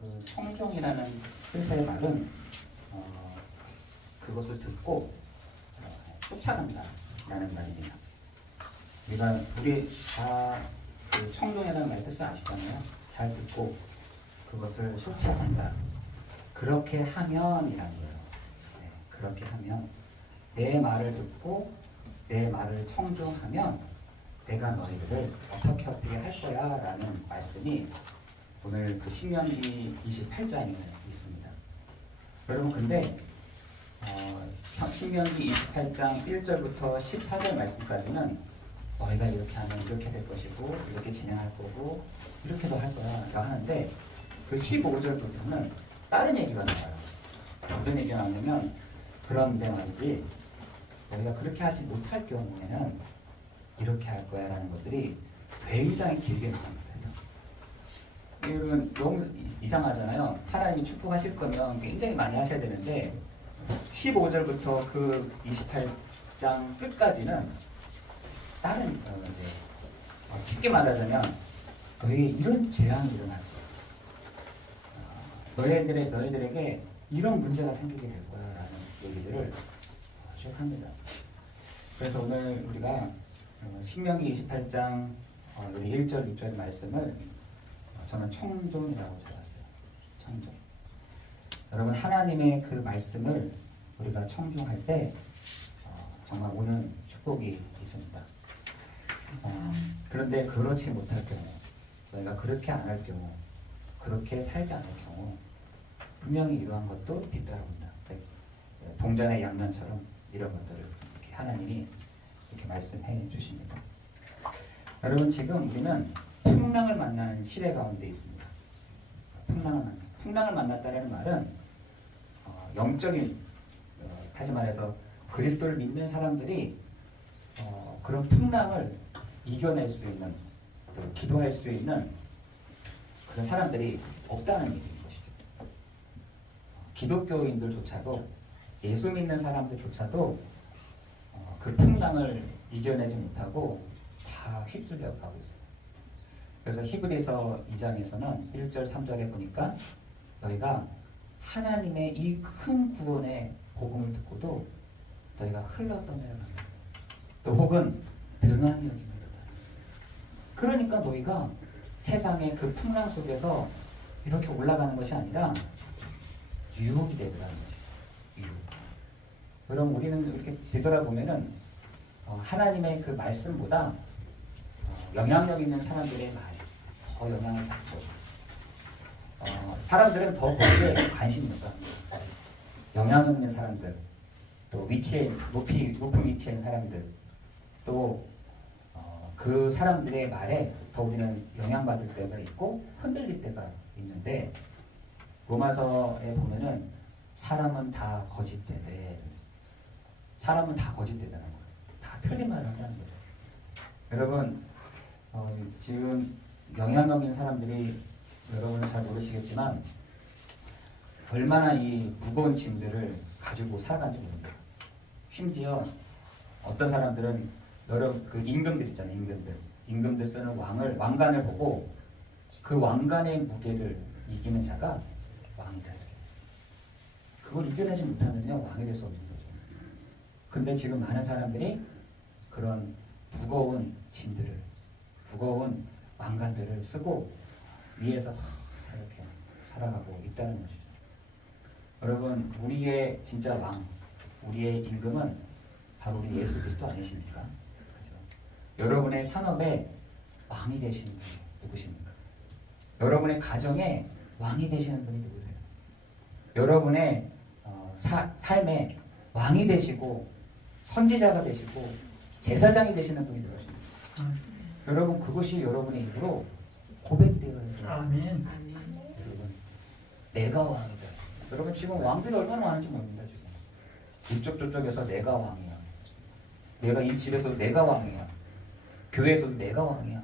그 청종이라는 뜻의 말은 그것을 듣고 쫓아간다라는 말입니다. 우리 다 그 청종이라는 말 뜻을 아시잖아요. 잘 듣고 그것을 쫓아간다. 그렇게 하면이라는 거예요. 네, 그렇게 하면 내 말을 듣고 내 말을 청종하면 내가 너희들을 어떻게 할 거야 라는 말씀이 오늘 그 신명기 28장에 있습니다. 여러분 근데 신명기 28장 1절부터 14절 말씀까지는 너희가 이렇게 하면 이렇게 될 것이고 이렇게 진행할 거고 이렇게도 할 거야 라고 하는데 그 15절부터는 다른 얘기가 나와요. 어떤 얘기가 나오냐면 그런데 말이지 너희가 그렇게 하지 못할 경우에는 이렇게 할 거야 라는 것들이 굉장히 길게 나옵니다. 이건 너무 이상하잖아요. 하나님이 축복하실 거면 굉장히 많이 하셔야 되는데 15절부터 그 28장 끝까지는 다른 이제 쉽게 말하자면 너에게 이런 재앙이 일어날 거야. 너희들에게 이런 문제가 생기게 될 거야 라는 얘기들을 쭉 합니다. 그래서 오늘 우리가 신명기 28장 1절 6절 말씀을 저는 청종이라고 적었어요. 청종. 여러분 하나님의 그 말씀을 우리가 청종할 때 정말 오는 축복이 있습니다. 그런데 그렇지 못할 경우, 너희가 그렇게 안 할 경우, 그렇게 살지 않을 경우 분명히 이러한 것도 뒤따라온다. 동전의 양면처럼 이런 것들을 이렇게 하나님이 이렇게 말씀해 주십니다. 여러분 지금 우리는 풍랑을 만나는 시대 가운데 있습니다. 풍랑을 만났다는 말은 영적인 다시 말해서 그리스도를 믿는 사람들이 그런 풍랑을 이겨낼 수 있는 또 기도할 수 있는 그런 사람들이 없다는 얘기인 것이죠. 기독교인들조차도 예수 믿는 사람들조차도 그 풍랑을 이겨내지 못하고 다 휩쓸려 가고 있어요. 그래서 히브리서 2장에서는 1절 3절에 보니까 너희가 하나님의 이 큰 구원의 복음을 듣고도 너희가 흘러 떠내려간다. 또 혹은 등한히 여기는 거다. 그러니까 너희가 세상의 그 풍랑 속에서 이렇게 올라가는 것이 아니라 유혹이 되더라는 거죠. 유혹. 그럼 우리는 이렇게 되돌아보면은 하나님의 그 말씀보다 영향력 있는 사람들의 말이 더 영향을 받죠. 사람들은 더 거기에 관심 있는 사람들, 영향력 있는 사람들, 또 높은 위치에 있는 사람들, 또 그 사람들의 말에 더 우리는 영향받을 때가 있고 흔들릴 때가 있는데 로마서에 보면은 사람은 다 거짓되되 사람은 다 거짓되다는 거예요. 다 틀린 말을 한다는 거죠. 여러분 지금 영향력 있는 사람들이 여러분은 잘 모르시겠지만 얼마나 이 무거운 짐들을 가지고 살아간지 모릅니다. 심지어 어떤 사람들은 여러 그 임금들 있잖아요. 임금들 쓰는 왕관을 보고 그 왕관의 무게를 이기는 자가 왕이다. 그걸 이겨내지 못하면요 왕이 될 수 없는 거죠. 근데 지금 많은 사람들이 그런 무거운 짐들을, 무거운 왕관들을 쓰고 위에서 이렇게 살아가고 있다는 것이죠. 여러분 우리의 진짜 왕, 우리의 임금은 바로 우리 예수 그리스도 아니십니까? 그렇죠? 여러분의 산업에 왕이 되시는 분이 누구십니까? 여러분의 가정에 왕이 되시는 분이 누구세요? 여러분의 삶에 왕이 되시고 선지자가 되시고 제사장이 되시는 분이 누구십니까? 여러분 그것이 여러분의 입으로 고백되어야 아멘. 여러분 내가 왕이다. 여러분 지금 왕들이 얼마나 많은지 모릅니다. 지금 이쪽 저쪽에서 내가 왕이야. 내가 이 집에서도 내가 왕이야. 교회에서도 내가 왕이야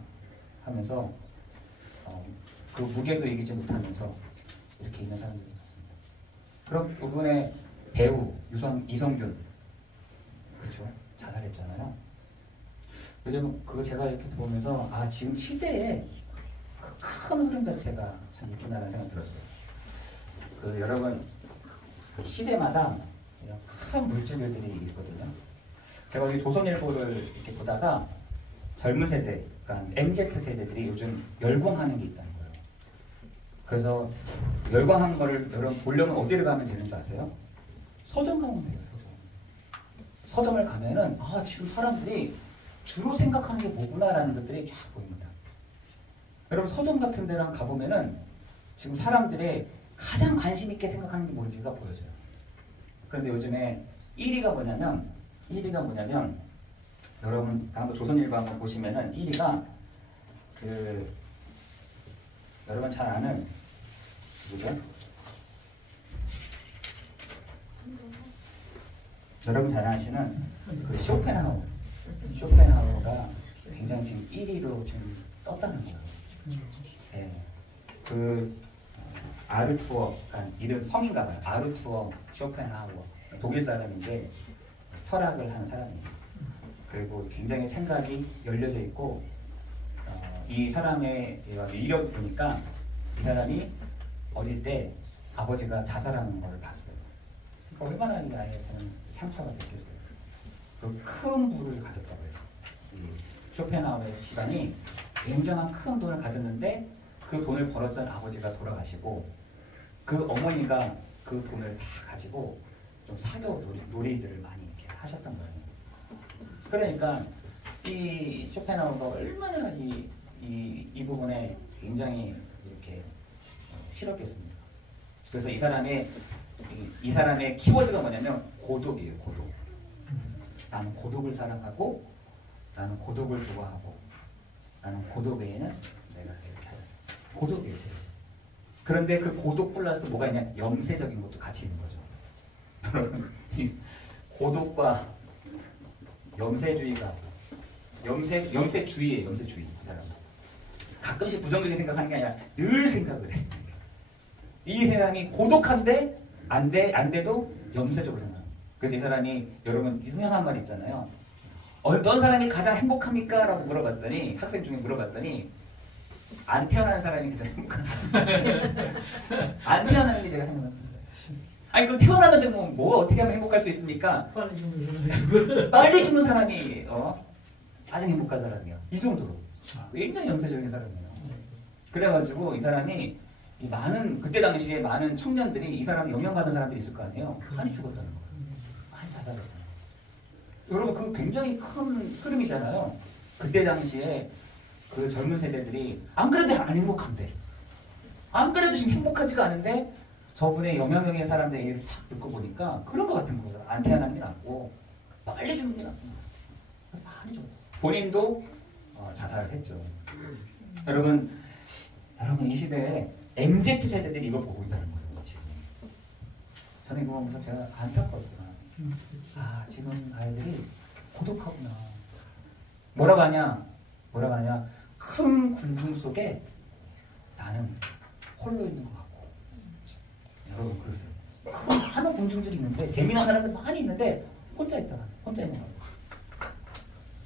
하면서 그 무게도 이기지 못하면서 이렇게 있는 사람들이 많습니다. 그럼 이번에 배우 이성균 그렇죠? 자살했잖아요. 요즘 그거 제가 이렇게 보면서 지금 시대에 그 큰 흐름 자체가 참 있구나라는 생각이 들었어요. 여러분 시대마다 큰 물줄기들이 있거든요. 제가 이 조선일보를 이렇게 보다가 젊은 세대, 그러니까 MZ 세대들이 요즘 열광하는 게 있다는 거예요. 그래서 열광한 거를 여러분 보려면 어디를 가면 되는 줄 아세요? 서점 가면 돼요. 서점을 가면은 지금 사람들이 주로 생각하는 게 뭐구나라는 것들이 쫙 보입니다. 여러분 서점 같은 데랑 가보면은 지금 사람들의 가장 관심 있게 생각하는 게 뭔지가 보여져요. 그런데 요즘에 1위가 뭐냐면 여러분 한번 조선일보 한번 보시면은 1위가 여러분 잘 아는 누구죠? 여러분 잘 아시는 그 쇼펜하우가 굉장히 지금 1위로 지금 떴다는 거예요. 네. 아르투어, 그러니까 이름 성인가 봐요. 아르투어 쇼펜하우어, 독일 사람인데 철학을 하는 사람이에요. 그리고 굉장히 생각이 열려져 있고 이 사람의 이력을 보니까 이 사람이 어릴 때 아버지가 자살하는 걸 봤어요. 그러니까 얼마나 이 아이한테는 상처가 됐겠어요. 그 큰 부를 가졌다고 해요. 이 쇼펜하우어의 집안이 굉장한 큰 돈을 가졌는데 그 돈을 벌었던 아버지가 돌아가시고 그 어머니가 그 돈을 다 가지고 좀 사교 놀이들을 많이 이렇게 하셨던 거예요. 그러니까 이 쇼펜하우어가 얼마나 이 부분에 굉장히 이렇게 싫었겠습니까? 그래서 이 사람의 키워드가 뭐냐면 고독이에요. 고독. 나는 고독을 사랑하고 나는 고독을 좋아하고 나는 고독 외에는 내가 이렇게 하잖아. 고독이에요. 그런데 그 고독 플러스 뭐가 있냐? 염세적인 것도 같이 있는 거죠. 여러분 고독과 염세주의가 염세주의예요. 염세주의. 그 사람 가끔씩 부정적인 생각하는 게 아니라 늘 생각을 해. 이 사람이 고독한데 안 돼도 염세적으로 생각해요. 그래서 이 사람이 여러분 유명한 말 있잖아요. 어떤 사람이 가장 행복합니까? 라고 물어봤더니 학생 중에 물어봤더니 안 태어난 사람이 가장 행복한 사람. 안 태어나는 게 제가 행복합니다. 아니 그럼 태어났는데 뭐 어떻게 하면 행복할 수 있습니까? 빨리 죽는 사람이 가장 행복한 사람이야. 이 정도로 굉장히 염세적인 사람이에요. 그래가지고 이 사람이 그때 당시에 많은 청년들이 이 사람이 영향받은 사람들이 있을 거 아니에요. 많이 죽었다는 거예요. 많이 자살했다는 거예요. 여러분 그 굉장히 큰 흐름이잖아요. 그때 당시에 그 젊은 세대들이 안 그래도 안 행복한데 안 그래도 지금 행복하지가 않은데 저분의 영향력의 사람들의 얘기를 딱 듣고 보니까 그런 것 같은 거예요. 안 태어나는 게 낫고 빨리 죽는 게 낫고 많이 죽었어요. 본인도 자살을 했죠. 여러분 이 시대에 MZ 세대들이 이걸 보고 있다는 거예요. 지금. 저는 이거 보면서 제가 안타까웠구나. 지금 아이들이 고독하구나. 뭐라고 하냐? 큰 군중 속에 나는 홀로 있는 것 같고. 여러분 그러세요. 많은 군중들이 있는데 재미난 사람들 많이 있는데 혼자 있는 것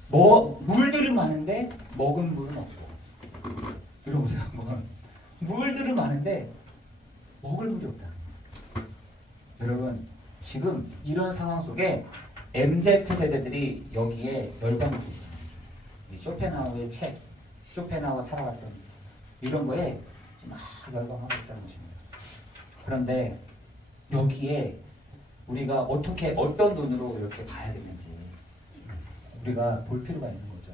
같고. 물들은 많은데 먹은 물은 없고. 들어보세요. 물들은 많은데 먹을 물이 없다. 여러분 지금 이런 상황 속에 MZ 세대들이 여기에 열광을 줍니다. 이 쇼펜하우어의 책, 쇼펜하우어 살아왔던 이런 거에 막 열광하고 있다는 것입니다. 그런데 여기에 우리가 어떤 눈으로 이렇게 봐야 되는지 우리가 볼 필요가 있는 거죠.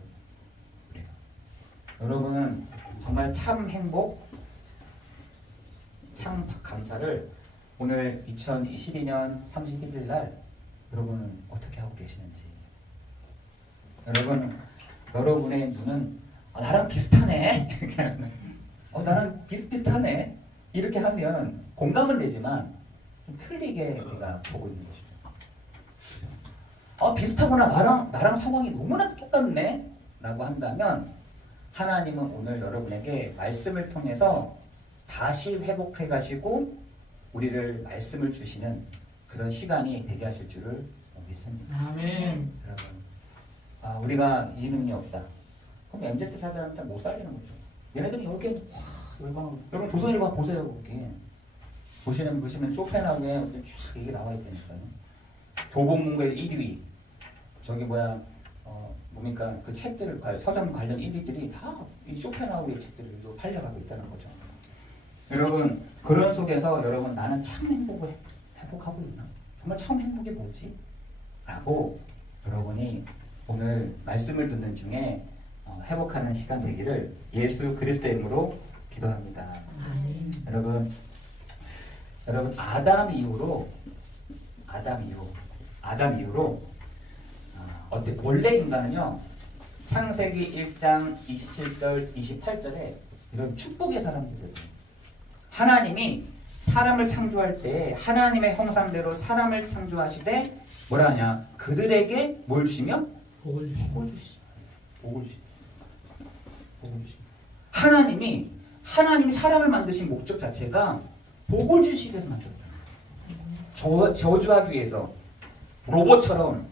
여러분은 정말 참 행복, 참 감사를 오늘 2022년 31일 날 여러분은 어떻게 하고 계시는지. 여러분의 눈은 나랑 비슷하네. 나랑 비슷비슷하네. 이렇게 하면 공감은 되지만 좀 틀리게 우리가 보고 있는 것이죠. 비슷하구나. 나랑 상황이 너무나 똑같네. 라고 한다면 하나님은 오늘 여러분에게 말씀을 통해서 다시 회복해 가시고 우리를 말씀을 주시는 그런 시간이 되게 하실 줄을 믿습니다. 아멘. 여러분, 우리가 이 능력이 없다. 그럼 MZ 사람한테 못 살리는 거죠. 얘네들이 여기에 열광하고. 여러분 조선일보 보세요. 거기 보시면 쇼펜하우에 쫙 이게 나와 있다니까요. 도봉문고의 1위, 저기 뭐야, 뭡니까, 그 책들, 서점 관련 1위들이 다 이 쇼펜하우의 책들로 팔려가고 있다는 거죠. 여러분, 그런 속에서 여러분, 나는 참 행복하고 있나? 정말 참 행복이 뭐지? 라고 여러분이 오늘 말씀을 듣는 중에 회복하는 시간 되기를 예수 그리스도의 이름으로 기도합니다. 여러분 아담 이후로 원래 인간은요, 창세기 1장 27절 28절에 이런 축복의 사람들이에요. 하나님이 사람을 창조할 때 하나님의 형상대로 사람을 창조하시되 뭐라 하냐? 그들에게 뭘 주시며? 복을 주시죠. 하나님이 사람을 만드신 목적 자체가 복을 주시기 위해서 만들었다. 저주하기 위해서 로봇처럼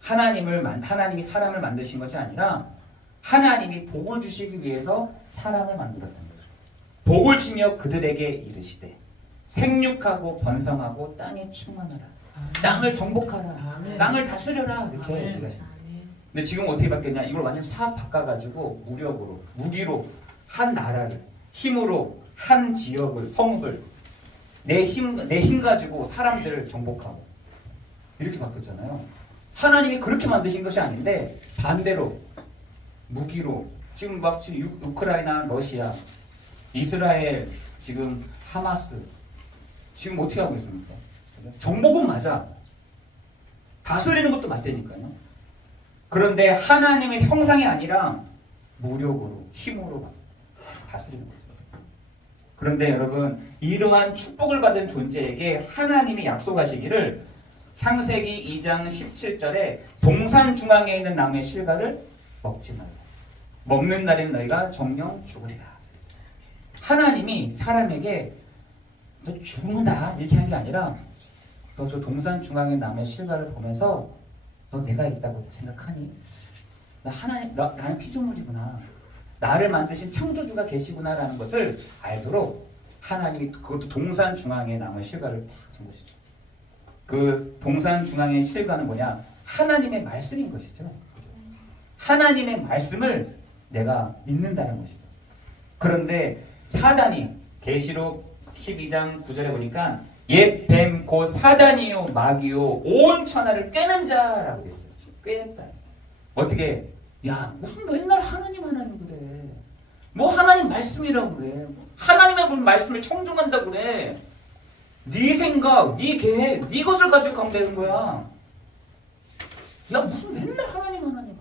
하나님이 사람을 만드신 것이 아니라 하나님이 복을 주시기 위해서 사람을 만들었다는 거죠. 복을 주며 그들에게 이르시되 생육하고 번성하고 땅에 충만하라. 땅을 정복하라. 땅을 다스려라. 이렇게 얘기하십니다. 근데 지금 어떻게 바뀌었냐? 이걸 완전 싹 바꿔가지고 무기로 한 나라를, 힘으로 한 지역을, 성읍을 내 힘 가지고 사람들을 정복하고 이렇게 바뀌었잖아요. 하나님이 그렇게 만드신 것이 아닌데 반대로 무기로 지금 우크라이나, 러시아, 이스라엘, 지금 하마스 지금 어떻게 하고 있습니까? 정복은 맞아. 다스리는 것도 맞다니까요. 그런데 하나님의 형상이 아니라 무력으로, 힘으로 다스리는 거죠. 그런데 여러분, 이러한 축복을 받은 존재에게 하나님이 약속하시기를 창세기 2장 17절에 동산 중앙에 있는 나무의 실과를 먹지 말라. 먹는 날에는 너희가 정령 죽으리라. 하나님이 사람에게 너 죽는다 이렇게 한 게 아니라 너 저 동산 중앙의 나무의 실과를 보면서 너 내가 있다고 생각하니? 나는 피조물이구나. 나를 만드신 창조주가 계시구나 라는 것을 알도록 하나님이 그것도 동산 중앙의 나무의 실과를 딱 준 것이죠. 그 동산 중앙의 실과는 뭐냐? 하나님의 말씀인 것이죠. 하나님의 말씀을 내가 믿는다는 것이죠. 그런데 사단이 계시록 12장 9절에 보니까 옛 뱀 곧 사단이요 마귀요 온 천하를 꿰는 자라고 했어요. 꿰냈다. 어떻게? 야 무슨 맨날 하나님 그래. 뭐 하나님 말씀이라고 그래. 하나님의 말씀을 청종한다고 그래. 네 생각, 네 계획, 네 것을 가지고 가면 되는 거야. 야 무슨 맨날 하나님 그러냐.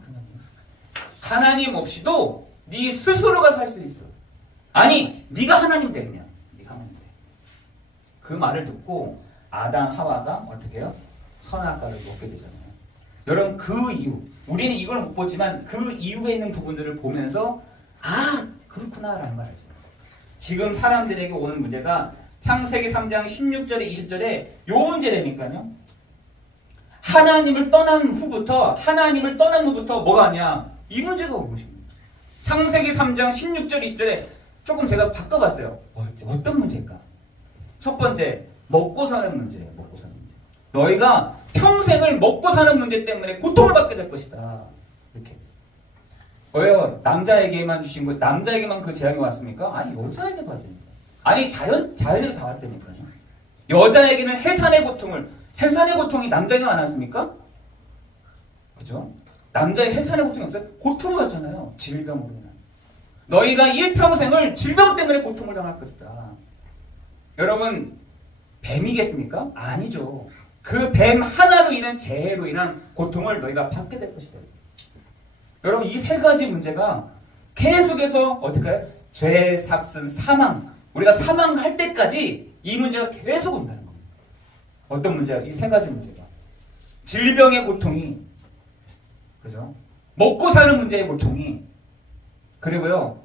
하나님 없이도 네 스스로가 살 수 있어. 아니 네가 하나님 돼 그냥. 네가 하나님 돼. 그 말을 듣고 아담 하와가 어떻게 해요? 선악과를 먹게 되잖아요. 여러분 그 이유, 우리는 이걸 못 보지만 그 이유에 있는 부분들을 보면서 아 그렇구나 라는 걸 알죠. 지금 사람들에게 오는 문제가 창세기 3장 16절에 20절에 요 문제라니까요. 하나님을 떠난 후부터 뭐가 하냐? 이 문제가 온 것입니다. 창세기 3장 16절 20절에 조금 제가 바꿔봤어요. 어떤 문제일까? 첫 번째, 먹고 사는 문제예요. 먹고 사는 문제. 너희가 평생을 먹고 사는 문제 때문에 고통을 받게 될 것이다. 이렇게. 왜요? 남자에게만 주신 거, 남자에게만 그 재앙이 왔습니까? 아니 여자에게도 왔다니까. 아니 자연에도 다 왔다니까요. 여자에게는 해산의 고통이 남자에게 안 왔습니까? 그죠? 남자의 해산의 고통이 없어요? 고통을 받잖아요. 질병으로 인한. 너희가 일평생을 질병 때문에 고통을 당할 것이다. 여러분 뱀이겠습니까? 아니죠. 그 뱀 하나로 인한 재해로 인한 고통을 너희가 받게 될 것이다. 여러분 이 세 가지 문제가 계속해서 어떻게 해요? 죄, 삭슨, 사망. 우리가 사망할 때까지 이 문제가 계속 온다는 겁니다. 어떤 문제야? 이 세 가지 문제가. 질병의 고통이, 그죠? 먹고 사는 문제의 고통이, 그리고요,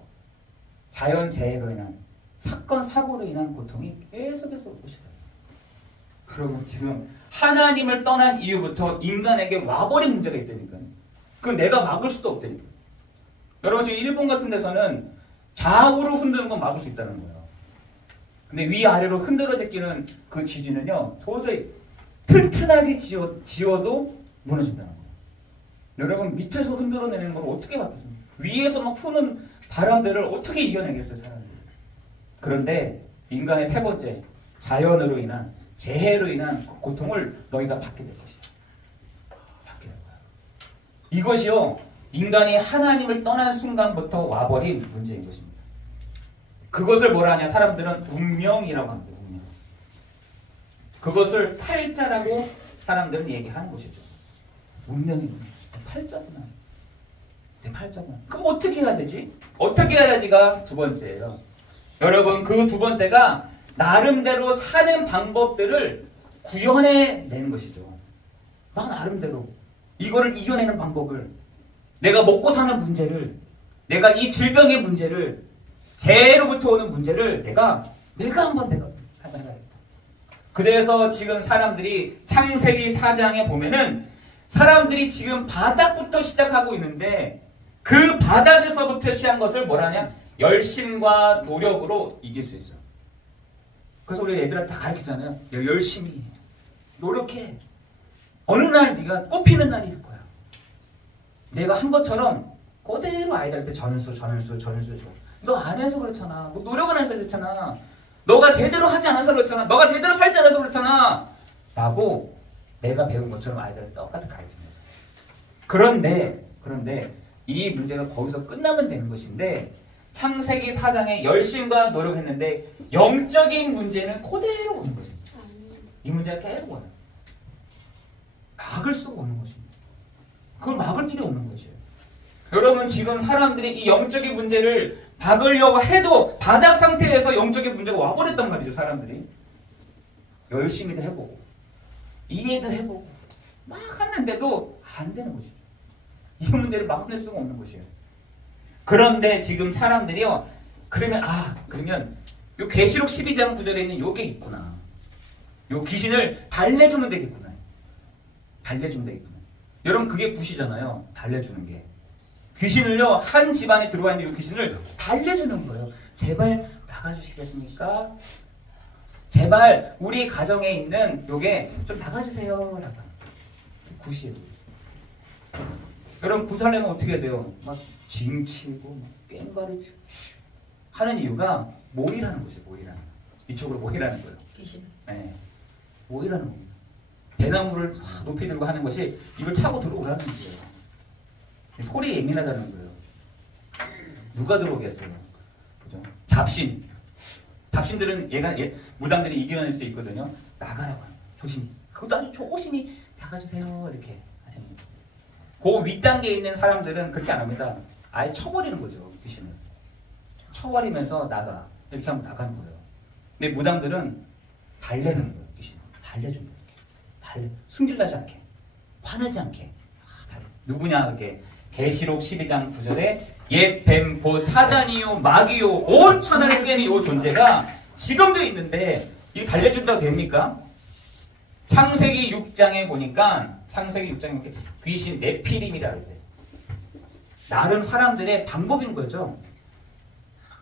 자연재해로 인한, 사건, 사고로 인한 고통이 계속해서 올 것이다. 그러면 지금 하나님을 떠난 이후부터 인간에게 와버린 문제가 있다니까요. 그건 내가 막을 수도 없다니까요. 여러분 지금 일본 같은 데서는 좌우로 흔드는 건 막을 수 있다는 거예요. 근데 위아래로 흔들어제끼는 그 지지는요, 도저히 튼튼하게 지어도 무너진다는 거예요. 여러분, 밑에서 흔들어내는 걸 어떻게 바꾸습니까? 위에서 막 푸는 바람들을 어떻게 이겨내겠어요, 사람들이. 그런데 인간의 세 번째, 자연으로 인한, 재해로 인한 그 고통을 너희가 받게 될 것이다. 받게 될 거야. 이것이요, 인간이 하나님을 떠난 순간부터 와버린 문제인 것입니다. 그것을 뭐라 하냐, 사람들은 운명이라고 합니다. 운명. 그것을 팔자라고 사람들은 얘기하는 것이죠. 운명입니다. 팔자구나. 내 팔자구나. 그럼 어떻게 해야 되지? 어떻게 해야지가 두 번째예요. 여러분, 그 두 번째가 나름대로 사는 방법들을 구현해내는 것이죠. 나 나름대로 이거를 이겨내는 방법을, 내가 먹고 사는 문제를, 내가 이 질병의 문제를, 재해로부터 오는 문제를 내가 한번 해봐야겠다. 그래서 지금 사람들이 창세기 4장에 보면은 사람들이 지금 바닥부터 시작하고 있는데 그 바닥에서부터 시작한 것을 뭐라냐? 열심과 노력으로 이길 수 있어. 그래서 우리 애들한테 다 가르치잖아요. 열심히 노력해. 어느 날 네가 꽃피는 날이 올 거야. 내가 한 것처럼 그대로 아이들한테 전수 줘. 너 안 해서 그렇잖아. 뭐 노력은 안 해서 그렇잖아. 너가 제대로 하지 않아서 그렇잖아. 너가 제대로 살지 않아서 그렇잖아. 라고 내가 배운 것처럼 아이들한테 똑같이 가르칩니다. 그런데 이 문제가 거기서 끝나면 되는 것인데 창세기 4장에 열심과 노력했는데 영적인 문제는 그대로 오는 것입니다. 이 문제가 계속 와요. 막을 수가 없는 것입니다. 그걸 막을 일이 없는 것이에요. 여러분, 지금 사람들이 이 영적인 문제를 막으려고 해도 바닥 상태에서 영적인 문제가 와버렸단 말이죠. 사람들이 열심히도 해보고 이해도 해보고 막 하는데도 안 되는 것이죠. 이 문제를 막아낼 수가 없는 것이에요. 그런데 지금 사람들이요, 그러면 요 계시록 12장 9절에 있는 요게 있구나. 요 귀신을 달래주면 되겠구나. 달래주면 되겠구나. 여러분, 그게 굿이잖아요. 달래주는 게. 귀신을요, 한 집안에 들어와 있는 이 귀신을 달래주는 거예요. 제발 나가주시겠습니까? 제발 우리 가정에 있는 요게 좀 나가주세요. 라고. 굿이에요. 여러분, 굿하려면 어떻게 해야 돼요? 막 징치고 막 꽹과를 하는 이유가 모이라는 거죠. 모이라는. 이쪽으로 모이라는 거예요. 귀신. 네. 모이라는 겁니다. 대나무를 높이 들고 하는 것이 이걸 타고 들어오라는 거예요. 소리에 예민하다는 거예요. 누가 들어오겠어요? 그죠? 잡신들은 무당들이 이겨낼 수 있거든요. 나가라고 합니다. 조심히. 그것도 아주 조심히 나가주세요. 이렇게 하시는 거예요. 그 윗단계에 있는 사람들은 그렇게 안 합니다. 아예 쳐버리는 거죠. 귀신을. 쳐버리면서 나가. 이렇게 하면 나가는 거예요. 근데 무당들은 달래는 거예요. 귀신을. 달래줍니다. 승질나지 않게. 화나지 않게. 누구냐 그게. 계시록 12장 9절에 옛 뱀, 보, 사단이요, 마귀요, 온 천하를 깨는 이 존재가 지금도 있는데 이게 달래준다고 됩니까? 창세기 6장에 보니까 귀신 네피림이라고 해요. 나름 사람들의 방법인 거죠.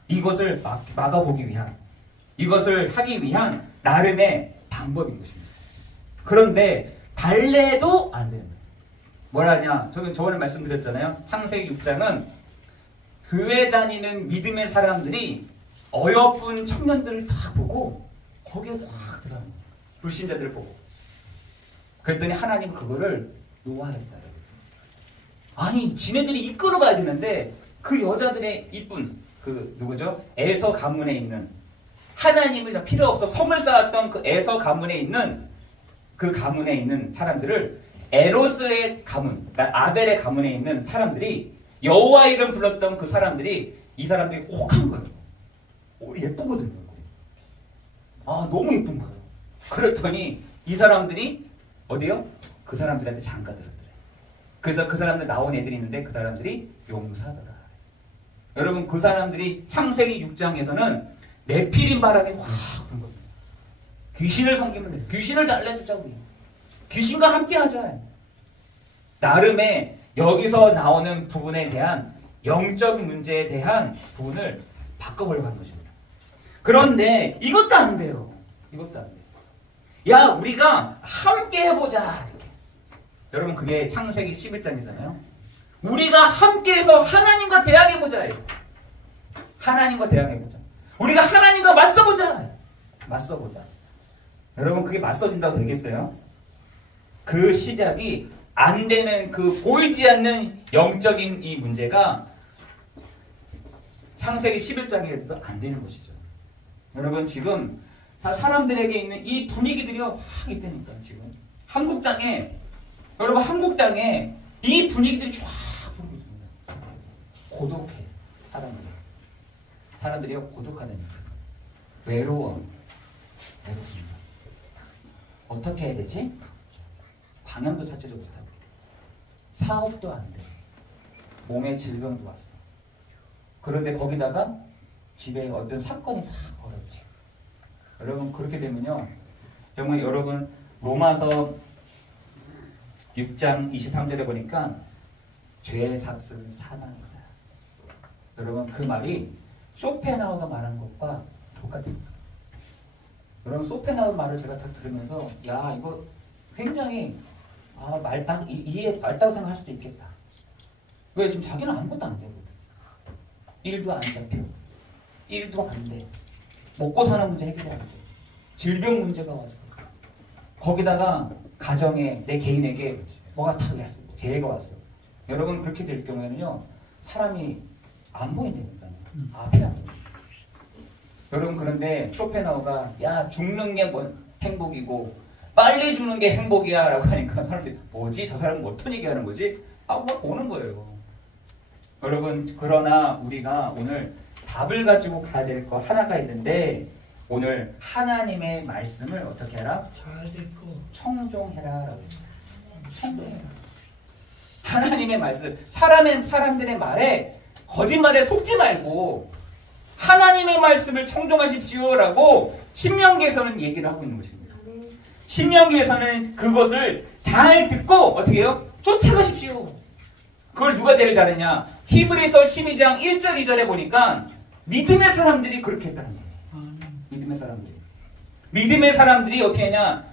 이것을 막아보기 위한, 이것을 하기 위한 나름의 방법인 것입니다. 그런데 달래도 안 되는 거예요. 뭐라냐? 저번에 말씀드렸잖아요. 창세기 6장은 교회 다니는 믿음의 사람들이 어여쁜 청년들을 다 보고 거기에 확 들어가는 거예요. 불신자들을 보고. 그랬더니 하나님 그거를 노하겠다. 아니, 지네들이 이끌어가야 되는데 그 여자들의 이쁜 누구죠? 에서 가문에 있는, 하나님을 필요 없어 성을 쌓았던 그 에서 가문에 있는 그 가문에 있는 사람들을 에로스의 가문, 아벨의 가문에 있는 사람들이 여호와 이름 불렀던 그 사람들이 이 사람들이 혹한 거예요. 예쁘거든요. 너무 예쁜 거예요. 그랬더니 이 사람들이 어디요? 그 사람들한테 장가들었더래. 그래서 그 사람들 나온 애들이 있는데 그 사람들이 용사더라. 여러분, 그 사람들이 창세기 6장에서는 네피림 바람이 확 분 겁니다. 귀신을 섬기면 돼. 귀신을 달래주자고요. 귀신과 함께 하자. 나름의 여기서 나오는 부분에 대한 영적 문제에 대한 부분을 바꿔보려고 하는 것입니다. 그런데 이것도 안 돼요. 이것도 안 돼요. 야, 우리가 함께 해보자. 이렇게. 여러분, 그게 창세기 11장이잖아요. 우리가 함께해서 하나님과 대항해보자. 하나님과 대항해보자. 우리가 하나님과 맞서보자. 맞서보자. 여러분, 그게 맞서진다고 되겠어요? 그 시작이 안 되는 그 보이지 않는 영적인 이 문제가 창세기 11장에도 안 되는 것이죠. 여러분, 지금 사람들에게 있는 이 분위기들이 확 있다니까. 지금 한국 땅에, 여러분, 한국 땅에 이 분위기들이 쫙 부르고 있습니다. 고독해. 사람들이 고독하다니까. 외로워. 외롭습니다. 어떻게 해야 되지? 방향도 찾지도 못하고, 사업도 안 돼. 몸에 질병도 왔어. 그런데 거기다가 집에 어떤 사건이 다 벌어지죠. 여러분, 그렇게 되면요, 정말 여러분, 로마서 6장 23절에 보니까 죄의 삭은 사망이다. 여러분, 그 말이 쇼펜하우어가 말한 것과 똑같습니다. 여러분, 쇼펜하우어 말을 제가 다 들으면서, 야, 이거 굉장히 말다고 생각할 수도 있겠다. 왜? 지금 자기는 아무것도 안 되거든. 일도 안 잡혀. 일도 안 돼. 먹고 사는 문제 해결이 안 돼. 질병 문제가 왔어. 거기다가 가정에, 내 개인에게 뭐가 다 왔어. 재해가 왔어. 여러분, 그렇게 될 경우에는요, 사람이 안 보인다니까요. 앞이 안 보여. 여러분, 그런데 쇼펜하우어가 야, 죽는 게 행복이고 빨리 주는 게 행복이야 라고 하니까 사람들이 뭐지? 저 사람은 어떤 얘기하는 거지? 막 보는 거예요. 여러분, 그러나 우리가 오늘 답을 가지고 가야 될 거 하나가 있는데, 오늘 하나님의 말씀을 어떻게 해라? 잘 듣고 청종해라 라고 했어요. 청종해라. 하나님의 말씀, 사람들의 말에, 거짓말에 속지 말고 하나님의 말씀을 청종하십시오 라고 신명기에서는 얘기를 하고 있는 것입니다. 신명기에서는 그것을 잘 듣고 어떻게 해요? 쫓아가십시오. 그걸 누가 제일 잘했냐? 히브리서 12장 1절 2절에 보니까 믿음의 사람들이 그렇게 했다는 거예요. 믿음의 사람들이. 믿음의 사람들이 어떻게 했냐?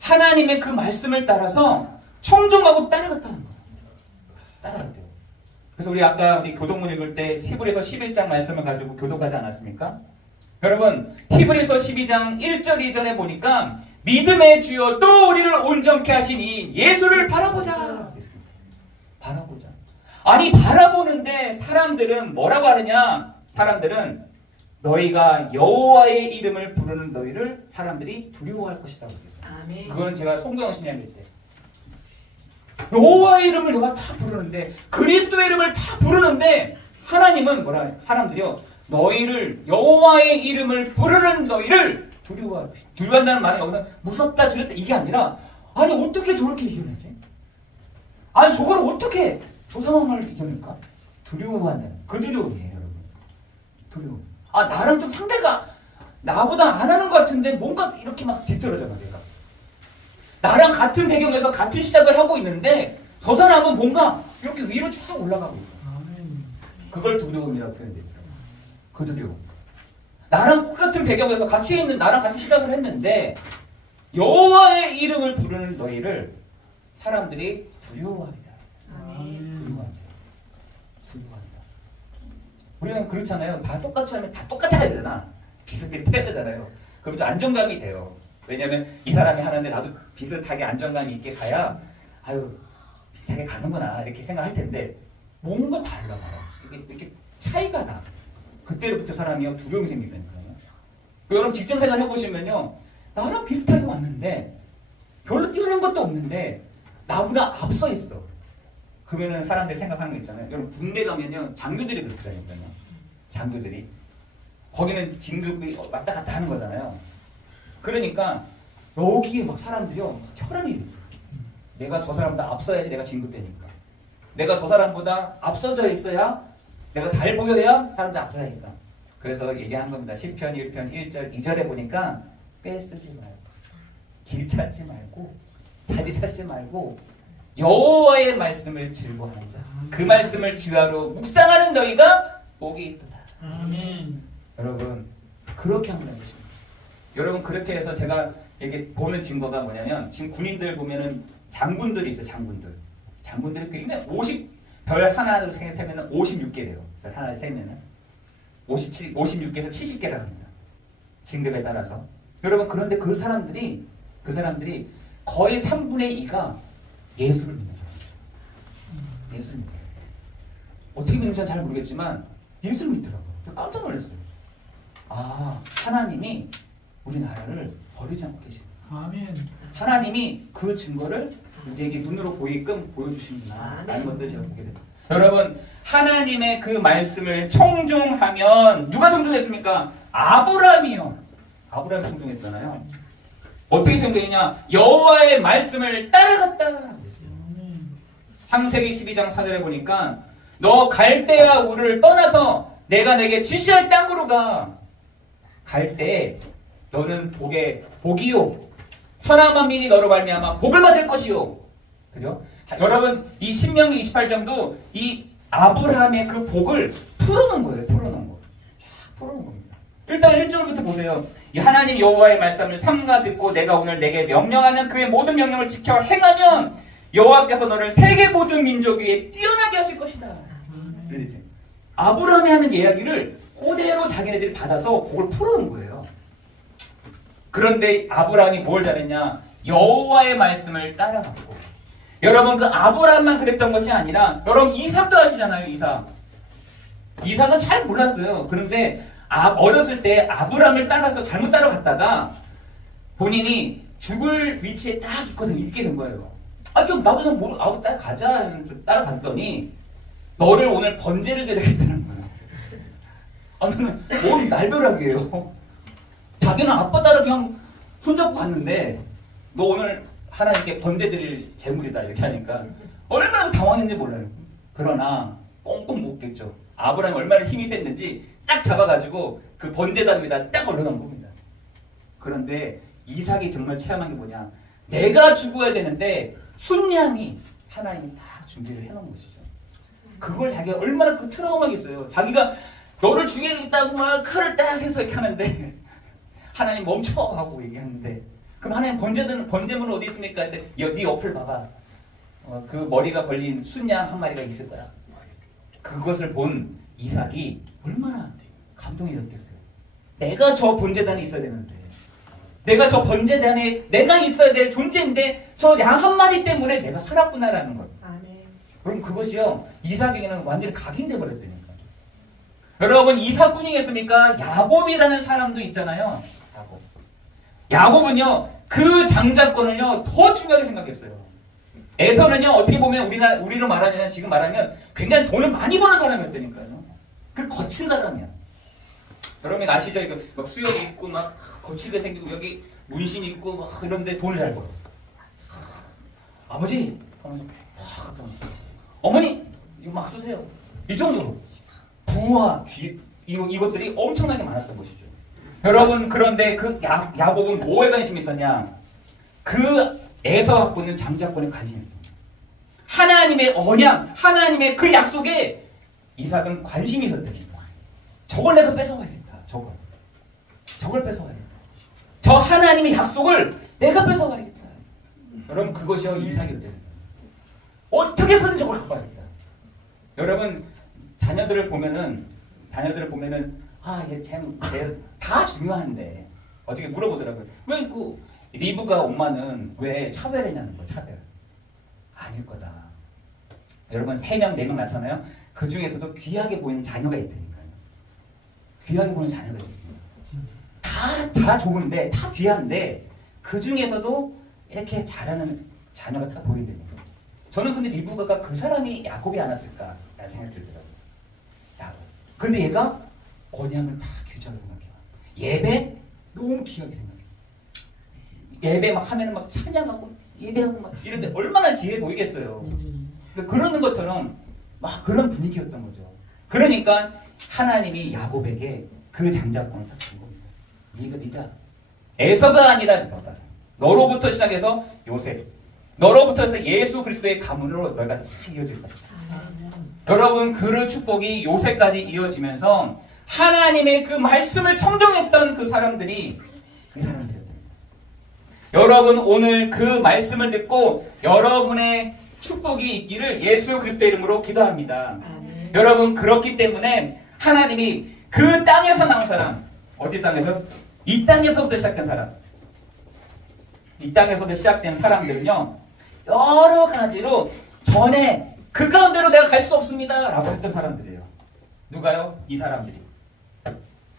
하나님의 그 말씀을 따라서 청종하고 따라갔다는 거예요. 따라갔대요. 그래서 우리 아까 우리 교독문 읽을 때 히브리서 11장 말씀을 가지고 교독하지 않았습니까? 여러분, 히브리서 12장 1절 2절에 보니까 믿음의 주여 또 우리를 온전케 하시니 예수를 바라보자. 바라보자. 아니, 바라보는데 사람들은 뭐라고 하느냐? 사람들은 너희가 여호와의 이름을 부르는 너희를 사람들이 두려워할 것이다. 아멘. 그거는 제가 송구영 신양일 때 여호와의 이름을 내가 다 부르는데, 그리스도의 이름을 다 부르는데 하나님은 뭐라? 사람들이요, 너희를, 여호와의 이름을 부르는 너희를 두려워한다는 말은 여기서 무섭다, 두렵다 이게 아니라, 아니 어떻게 저렇게 이겨내지? 아니 저걸 어떻게 저 상황을 이겨낼까? 두려워한다는, 그 두려움이에요. 여러분, 두려움. 아, 나랑 좀 상대가 나보다 안 하는 것 같은데 뭔가 이렇게 막 뒤떨어져가. 내가 나랑 같은 배경에서 같은 시작을 하고 있는데 저 사람은 뭔가 이렇게 위로 쫙 올라가고 있어. 그걸 두려움이라고 표현되더라고요. 그 두려움. 나랑 똑같은 배경에서 나랑 같이 시작을 했는데 여호와의 이름을 부르는 너희를 사람들이 두려워하리라. 두려워한다. 우리는 그렇잖아요. 다 똑같이 하면 다 똑같아야 되잖아. 비슷비슷해야 되잖아요. 그럼 좀 안정감이 돼요. 왜냐면 이 사람이 하는데 나도 비슷하게 안정감이 있게 가야, 아유, 비슷하게 가는구나 이렇게 생각할 텐데 뭔가 달라요. 이렇게 차이가 나. 그때부터 사람이 두려움이 생긴다니까요. 여러분, 직장생활 해보시면요, 나랑 비슷하게 왔는데 별로 뛰어난 것도 없는데 나보다 앞서 있어. 그러면은 사람들이 생각하는 거 있잖아요. 여러분, 군대 가면요, 장교들이 그렇더라고요. 장교들이. 거기는 진급이 왔다 갔다 하는 거잖아요. 그러니까 여기에 막 사람들이요, 혈안이 돼요. 내가 저 사람보다 앞서야지 내가 진급되니까. 내가 저 사람보다 앞서져 있어야, 내가 잘 보여야 사람들 앞서야 하니까. 그래서 얘기한 겁니다. 시편 1편 1절 2절에 보니까 빼쓰지 말고, 길 찾지 말고, 자리 찾지 말고 여호와의 말씀을 즐거워하는 자, 그 말씀을 주야로 묵상하는 너희가 복이 있도다. 아멘. 여러분, 그렇게 하는 것입니다. 여러분 그렇게 해서 제가 이렇게 보는 증거가 뭐냐면 지금 군인들 보면은 장군들이 있어요. 장군들이 굉장히 별 하나로 세면은 56개래요. 별 하나 세면은 56개에서 70개라고 합니다. 진급에 따라서. 여러분 그런데 그 사람들이 거의 3분의 2가 예수를 믿는 사람이에요. 예수를 믿어요. 어떻게 믿는지 잘 모르겠지만 예수를 믿더라고요. 깜짝 놀랐어요. 아, 하나님이 우리나라를 버리지 않고 계시다. 아멘. 하나님이 그 증거를 우리에게 눈으로 보이게끔 보여주시는구나 라는 것들 제가 보게 됩니다. 여러분 하나님의 그 말씀을 청중하면 누가 청중했습니까? 아브라함이요. 아브라함이 청중했잖아요. 어떻게 청중했냐? 여호와의 말씀을 따라갔다. 창세기 12장 4절에 보니까 너 갈대아 우르를 떠나서 내가 내게 지시할 땅으로 갈 때 너는 복이요 천하 만민이 너로 말미암아 복을 받을 것이요. 그죠? 여러분 이 신명기 28장도 이 아브라함의 그 복을 풀어놓은 거예요. 풀어놓은 겁니다. 일단 1절부터 보세요. 이 하나님 여호와의 말씀을 삼가 듣고 내가 오늘 내게 명령하는 그의 모든 명령을 지켜 행하면 여호와께서 너를 세계 모든 민족 위에 뛰어나게 하실 것이다. 아브라함이 하는 이야기를 그대로 자기네들이 받아서 그걸 풀어놓은 거예요. 그런데 아브라함이 뭘 잘했냐? 여호와의 말씀을 따라갔고. 여러분 그 아브라함만 그랬던 것이 아니라 여러분 이삭도 아시잖아요. 이삭은 잘 몰랐어요. 그런데 어렸을 때 아브라함을 따라서 잘못 따라갔다가 본인이 죽을 위치에 딱 있게 된 거예요. 그럼 나도 좀 따라가자. 따라갔더니 너를 오늘 번제를 드리겠다는 거예요. 너는 뭔 날벼락이에요. 자기는 아빠 따라 그냥 손잡고 갔는데 너 오늘 하나님께 번제 드릴 재물이다 이렇게 하니까 얼마나 당황했는지 몰라요. 그러나 꽁꽁 묶겠죠. 아브라함이 얼마나 힘이 셌는지 딱 잡아가지고 그 번제단에다 딱 올려놓은 겁니다. 그런데 이삭이 정말 체험한 게 뭐냐? 내가 죽어야 되는데 순양이 하나님이 다 준비를 해놓은 것이죠. 그걸 자기가 얼마나 그 트라우마겠어요. 자기가 너를 죽이겠다고 막 칼을 딱 해서 이렇게 하는데 하나님 멈춰 하고 얘기하는데 그럼 하나님 번제물은 어디 있습니까? 네 옆을 봐봐. 그 머리가 걸린 순양 한 마리가 있을 거야. 그것을 본 이삭이 얼마나 감동이 됐겠어요. 내가 저 번제단에 있어야 되는데 내가 저 번제단에 내가 있어야 될 존재인데 저 양 한 마리 때문에 내가 살았구나라는 걸. 그럼 그것이요 이삭에게는 완전히 각인돼 버렸다니까. 여러분 이삭뿐이겠습니까? 야곱이라는 사람도 있잖아요. 야곱은요 그 장자권을요 더 중요하게 생각했어요. 에서는요 어떻게 보면 우리로 말하면 지금 말하면 굉장히 돈을 많이 버는 사람이었다니까요. 그 거친 사람이야. 여러분 아시죠? 이거 막 수염이 있고 막 거칠게 생기고 여기 문신 있고 막 이런데 돈을 잘 벌어. 아버지 하면서 어머니 이거 막 쓰세요. 이 정도로 부와 귀 이것들이 엄청나게 많았던 것이죠. 여러분 그런데 그 야곱은 뭐에 관심이 있었냐? 그 에서 갖고 있는 장자권에 관심이 있었어요. 하나님의 언약, 하나님의 그 약속에 이삭은 관심이 있었다니까. 저걸 내가 뺏어와야겠다. 저걸 뺏어와야겠다. 저 하나님의 약속을 내가 뺏어와야겠다. 여러분 그것이요 이삭이었대요. 어떻게 해서든 저걸 갖아야겠다. 여러분 자녀들을 보면은 다 중요한데 어떻게 물어보더라고요. 왜 그 리브가 엄마는 왜 차별했냐는 거야. 차별. 아닐 거다. 여러분 3명 4명 낳잖아요. 그 중에서도 귀하게 보이는 자녀가 있다니까요. 귀하게 보이는 자녀가 있습니다. 다 좋은데 다 귀한데 그 중에서도 이렇게 잘하는 자녀가 딱 보인다니까요. 저는 근데 리브가가 그 사람이 야곱이 않았을까 라는 생각이 들더라고요. 야곱. 근데 얘가 언약을 다 귀하게 생각해요. 예배 너무 귀하게 생각해요. 예배 막 하면은 막 찬양하고 예배하고 막 이런데 얼마나 귀해 보이겠어요. 그러니까 그러는 것처럼 막 그런 분위기였던 거죠. 그러니까 하나님이 야곱에게 그 장자권을 딱 준 겁니다. 네가 에서가 아니라 너로부터 시작해서 요셉, 너로부터 해서 예수 그리스도의 가문으로 너희가 다 이어질 것이다. 여러분 그 축복이 요셉까지 이어지면서 하나님의 그 말씀을 청종했던 그 사람들이었습니다. 여러분 오늘 그 말씀을 듣고 여러분의 축복이 있기를 예수 그리스도의 이름으로 기도합니다. 여러분 그렇기 때문에 하나님이 그 땅에서 나온 사람, 어디 땅에서? 이 땅에서부터 시작된 사람, 이 땅에서부터 시작된 사람들은요 여러 가지로 전에 그 가운데로 내가 갈 수 없습니다 라고 했던 사람들이에요. 누가요? 이 사람들이.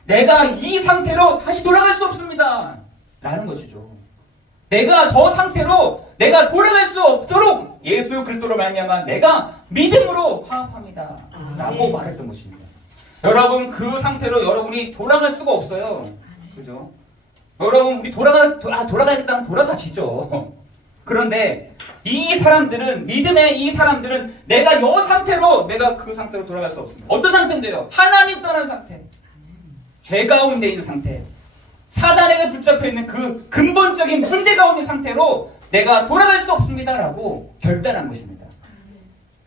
내가 이 상태로 다시 돌아갈 수 없습니다 라는 것이죠. 내가 저 상태로 내가 돌아갈 수 없도록 예수 그리스도로 말미암아 내가 믿음으로 화합합니다 라고 말했던 것입니다. 여러분 그 상태로 여러분이 돌아갈 수가 없어요. 그죠? 여러분 우리 돌아가겠다면 돌아가지죠. 그런데 이 사람들은, 믿음의 이 사람들은 내가 이 상태로, 내가 그 상태로 돌아갈 수 없습니다. 어떤 상태인데요? 하나님 떠난 상태, 죄 가운데 있는 상태, 사단에게 붙잡혀 있는 그 근본적인 문제 가운데 상태로 내가 돌아갈 수 없습니다 라고 결단한 것입니다.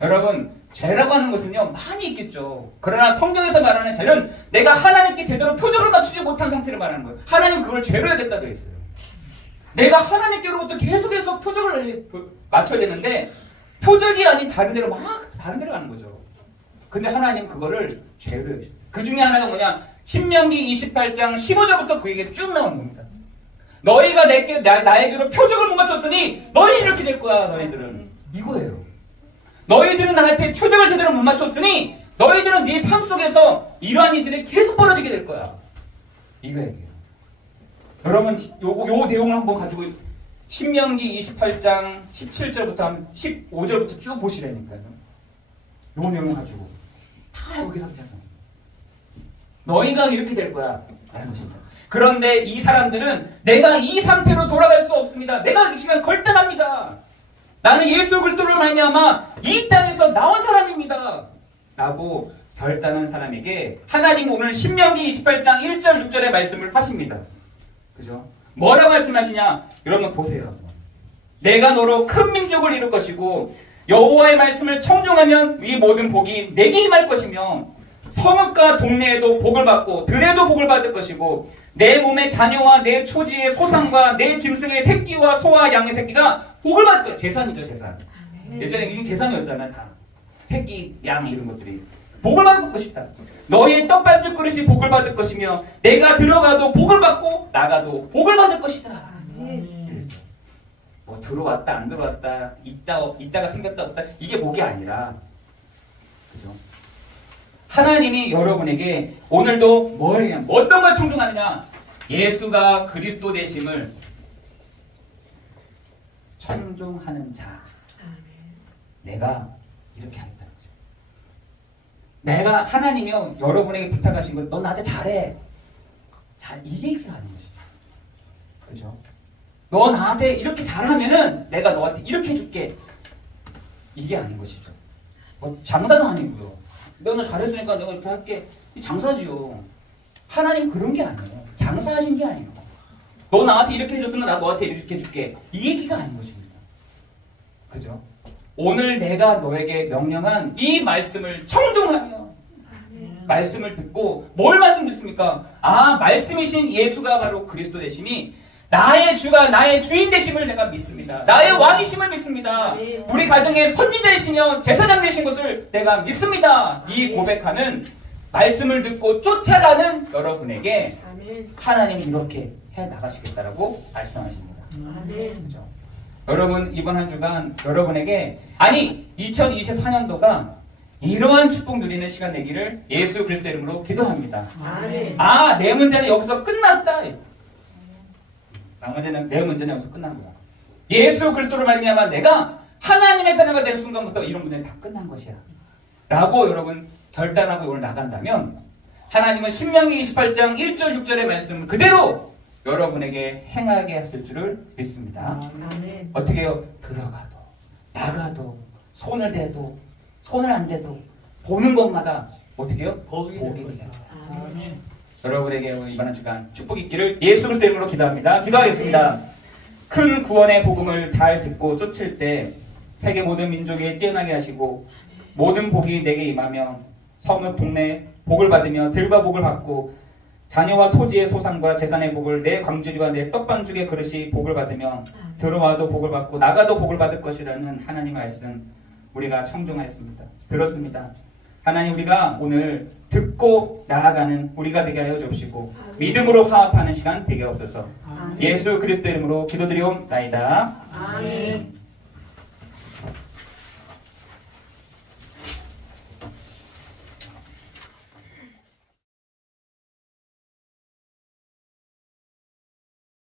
여러분 죄라고 하는 것은요 많이 있겠죠. 그러나 성경에서 말하는 죄는 내가 하나님께 제대로 표적을 맞추지 못한 상태를 말하는 거예요. 하나님 그걸 죄로 해야겠다고 되어 있어요. 내가 하나님께로부터 계속해서 표적을 맞춰야 되는데 표적이 아닌 다른 데로 가는 거죠. 근데 하나님 그거를 죄로 해주십니다. 그 중에 하나가 뭐냐? 신명기 28장 15절부터 그 얘기가 쭉 나오는 겁니다. 너희가 나에게로 표적을 못 맞췄으니 너희는 이렇게 될 거야. 너희들은 이거예요. 너희들은 나한테 표적을 제대로 못 맞췄으니 너희들은 네 삶 속에서 이러한 일들이 계속 벌어지게 될 거야. 이거 얘기예요. 여러분 요 내용을 한번 가지고 신명기 28장 17절부터 15절부터 쭉 보시라니까요. 요 내용을 가지고 다 여기서 시작합니다. 너희가 이렇게 될 거야 라는 것입니다. 그런데 이 사람들은 내가 이 상태로 돌아갈 수 없습니다. 내가 이 시간 결단합니다. 나는 예수 그리스도를 말미암아 이 땅에서 나온 사람입니다 라고 결단한 사람에게 하나님 오늘 신명기 28장 1절 6절의 말씀을 하십니다. 그죠? 뭐라고 말씀하시냐? 여러분 보세요. 내가 너로 큰 민족을 이룰 것이고 여호와의 말씀을 청종하면 이 모든 복이 내게 임할 것이며 성읍과 동네에도 복을 받고 들에도 복을 받을 것이고 내 몸의 자녀와 내 초지의 소상과 내 짐승의 새끼와 소와 양의 새끼가 복을 받을 거야. 재산이죠, 재산. 예전에 이게 재산이었잖아요, 다. 새끼, 양 이런 것들이. 복을 받을 것이다. 너희의 떡반죽 그릇이 복을 받을 것이며 내가 들어가도 복을 받고 나가도 복을 받을 것이다. 뭐 들어왔다 안 들어왔다 있다가 생겼다 없다 이게 복이 아니라, 그죠? 하나님이 여러분에게 오늘도 어떤 걸 청종하느냐? 예수가 그리스도 되심을 청종하는 자. 내가 이렇게 하겠다는 거죠. 내가 하나님이요 여러분에게 부탁하신 것, 너 나한테 잘해. 이게 아닌 것이죠. 그죠? 너 나한테 이렇게 잘하면은 내가 너한테 이렇게 해줄게. 이게 아닌 것이죠. 뭐 장사도 아니고요. 내가 너 잘했으니까 내가 이렇게 할게. 이 장사지요. 하나님 그런 게 아니에요. 장사하신 게 아니에요. 너 나한테 이렇게 해줬으면 나 너한테 이렇게 해줄게. 이 얘기가 아닌 것입니다. 그죠? 오늘 내가 너에게 명령한 이 말씀을 청종하며 말씀을 듣고 뭘 말씀 듣습니까? 말씀이신 예수가 바로 그리스도 되심이 나의 주가 나의 주인 되심을 내가 믿습니다. 나의 왕이심을 믿습니다. 우리 가정의 선지자 되시며 제사장 되신 것을 내가 믿습니다. 이 고백하는 말씀을 듣고 쫓아가는 여러분에게 하나님이 이렇게 해 나가시겠다라고 말씀하십니다. 그렇죠? 여러분 이번 한 주간 여러분에게 2024년도가 이러한 축복 누리는 시간 되기를 예수 그리스도의 이름으로 기도합니다. 내 문제는 여기서 끝났다. 내 문제는 여기서 끝난 거야. 예수 그리스도를 말미암아 내가 하나님의 자녀가 될 순간부터 이런 문제는 다 끝난 것이야 라고 여러분 결단하고 오늘 나간다면 하나님은 신명기 28장 1절 6절의 말씀을 그대로 여러분에게 행하게 하실 줄을 믿습니다. 어떻게 해요? 들어가도 나가도 손을 대도 손을 안 대도 보는 것마다 어떻게 해요? 복이 돼요. 여러분에게 이번 한 주간 축복이 있기를 예수 그리스도 이름으로 기도합니다. 기도하겠습니다. 큰 구원의 복음을 잘 듣고 쫓을 때 세계 모든 민족에 뛰어나게 하시고 모든 복이 내게 임하며 성읍 동네 복을 받으며 들과 복을 받고 자녀와 토지의 소산과 재산의 복을 내 광주리와 내 떡반죽의 그릇이 복을 받으며 들어와도 복을 받고 나가도 복을 받을 것이라는 하나님 말씀 우리가 청종하였습니다. 그렇습니다. 하나님 우리가 오늘 듣고 나아가는 우리가 되게 하여 주옵시고 믿음으로 화합하는 시간 되게 없어서 예수 그리스도 이름으로 기도드리옵나이다. 아멘.